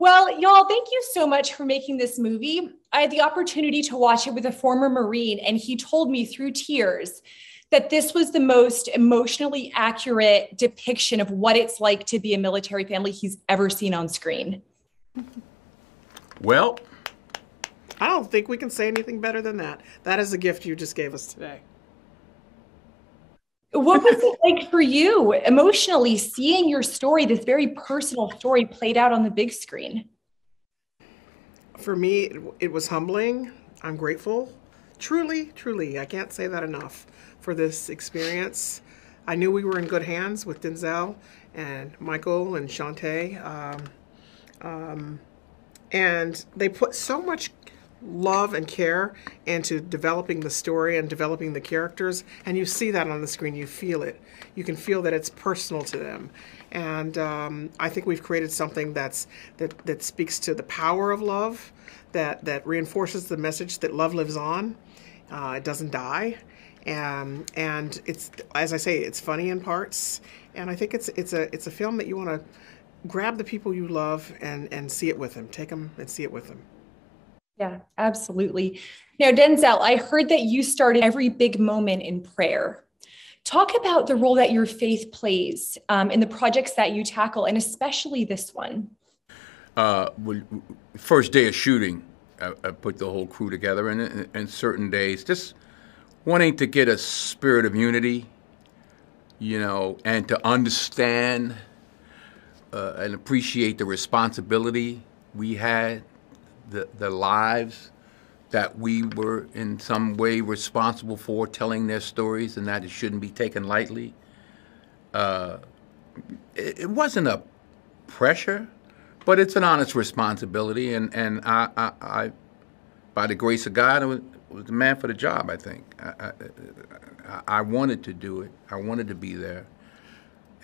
Well, y'all, thank you so much for making this movie. I had the opportunity to watch it with a former Marine, and he told me through tears that this was the most emotionally accurate depiction of what it's like to be a military family he's ever seen on screen. Well, I don't think we can say anything better than that. That is a gift you just gave us today. What was it like for you emotionally seeing your story, this very personal story played out on the big screen? For me, it was humbling. I'm grateful. Truly, truly, I can't say that enough for this experience. I knew we were in good hands with Denzel and Michael and Shantae. And they put so much love and care into developing the story and developing the characters, and you see that on the screen. You feel it. You can feel that it's personal to them, and I think we've created something that speaks to the power of love, that reinforces the message that love lives on. It doesn't die, and it's, as I say, it's funny in parts, and I think it's a film that you want to grab the people you love and see it with them. Take them and see it with them. Yeah, absolutely. Now, Denzel, I heard that you started every big moment in prayer. Talk about the role that your faith plays in the projects that you tackle, and especially this one. First day of shooting, I put the whole crew together, and certain days, just wanting to get a spirit of unity, and to understand and appreciate the responsibility we had, the lives that we were in some way responsible for telling their stories, and that it shouldn't be taken lightly. It wasn't a pressure, but it's an honest responsibility, and I by the grace of God, I was the man for the job, I think. I wanted to do it. I wanted to be there,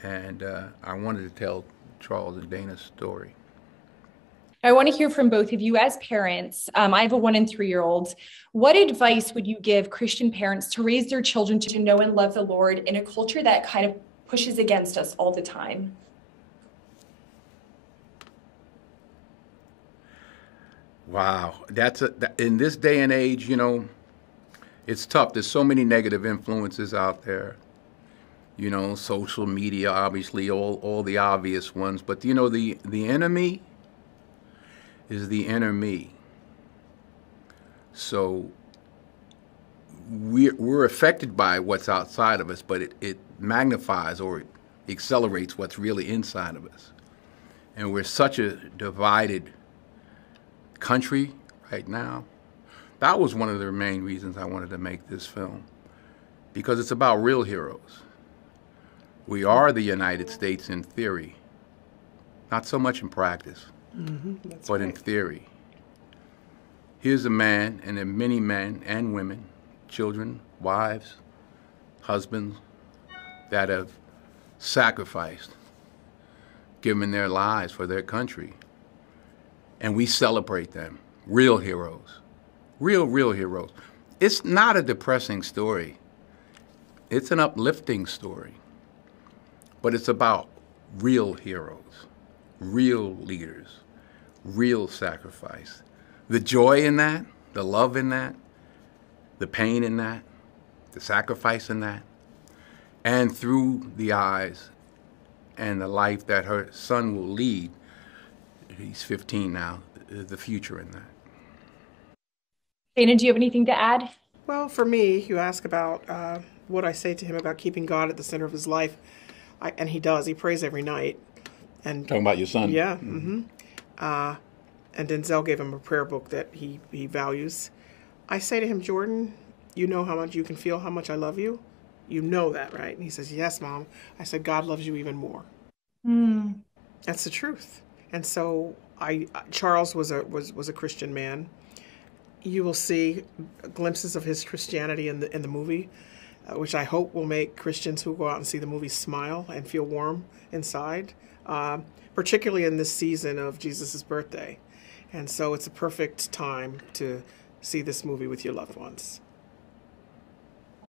and I wanted to tell Charles and Dana's story. I want to hear from both of you as parents. I have a 1 and 3-year-old. What advice would you give Christian parents to raise their children to know and love the Lord in a culture that kind of pushes against us all the time? Wow, in this day and age, it's tough. There's so many negative influences out there. Social media, obviously, all the obvious ones. But the enemy is the inner me. So we're affected by what's outside of us, but it magnifies or it accelerates what's really inside of us. And we're such a divided country right now. That was one of the main reasons I wanted to make this film, because it's about real heroes. We are the United States in theory, not so much in practice. But in theory. Here's a man, and there are many men and women, children, wives, husbands, that have sacrificed, given their lives for their country. And we celebrate them. Real heroes. Real heroes. It's not a depressing story. It's an uplifting story. But it's about real heroes, real leaders, real sacrifice. The joy in that, the love in that, the pain in that, the sacrifice in that, and through the eyes and the life that her son will lead, he's 15 now, the future in that. Dana, do you have anything to add? Well, for me, you ask about what I say to him about keeping God at the center of his life, and he does. He prays every night. And Talking about your son. Yeah. And Denzel gave him a prayer book that he values. I say to him, Jordan, you know how much you can feel how much I love you? You know that, right? And he says, yes, Mom. I said, God loves you even more. That's the truth. And so Charles was a Christian man. You will see glimpses of his Christianity in the movie, which I hope will make Christians who go out and see the movie smile and feel warm inside, particularly in this season of Jesus' birthday. And so it's a perfect time to see this movie with your loved ones.